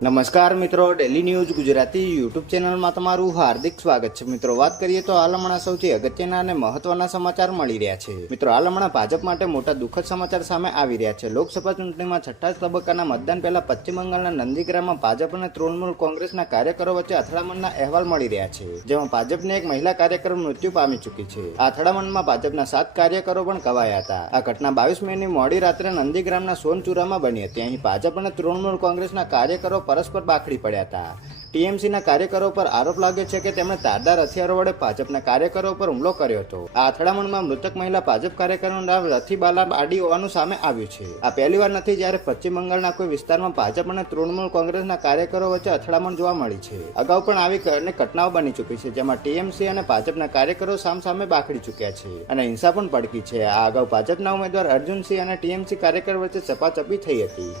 નમસ્કાર મિત્રો, daily news Gujarati YouTube ચેનલમાં તમારું હાર્દિક સ્વાગત છે. મિત્રો, વાત કરીએ તો હાલ હમણાં સૌથી અગત્યના અને મહત્વના સમાચાર મળી રહ્યા છે. મિત્રો, હાલ હમણાં ભાજપ માટે મોટા દુઃખદ સમાચાર સામે આવી રહ્યા છે. લોકસભા ચૂંટણીમાં છઠ્ઠા તબક્કાના મતદાન પહેલા પશ્ચિમ બંગાળના નંદીગ્રામમાં ભાજપ અને તૃણમૂલ કોંગ્રેસના કાર્યકરો વચ્ચે અથડામણના અહેવાલ મળી રહ્યા છે, જેમાં ભાજપની એક મહિલા કાર્યકર મૃત્યુ પામી ચૂકી છે. આ અથડામણમાં ભાજપના 7 કાર્યકરો પણ ઘવાયા હતા. આ ઘટના 22 મેની મોડી રાત્રે નંદીગ્રામના સોનચુરામાં બની હતી. અહીં ભાજપ અને તૃણમૂલ કોંગ્રેસના કાર્યકરો પરસ્પર બાખડી પડ્યા હતા. ટીએમસીના કાર્યકરો પર આરોપ લાગ્યો છે કે તેમણે ધારદાર હથિયારો વડે ભાજપના કાર્યકરો પર હુમલો કર્યો હતો. આ અથડામણમાં મૃતક મહિલા ભાજપ કાર્યકરનું નામ રથીબાલા બાડી હોવાનું સામે આવ્યું છે. આ પહેલીવાર નથી જ્યારે પશ્ચિમ બંગાળના કોઈ વિસ્તારમાં ભાજપ અને તૃણમૂલ કોંગ્રેસના કાર્યકરો વચ્ચે અથડામણ જોવા મળી છે. અગાઉ પણ આવી અનેક ઘટનાઓ બની ચૂકી છે, જેમાં ટીએમસી અને ભાજપના કાર્યકરો સામસામે બાખડી ચૂક્યા છે અને હિંસા પણ ભડકી છે. આ અગાઉ ભાજપના ઉમેદવાર અર્જુનસિંહ અને ટીએમસી કાર્યકર વચ્ચે ઝપાઝપી થઈ હતી.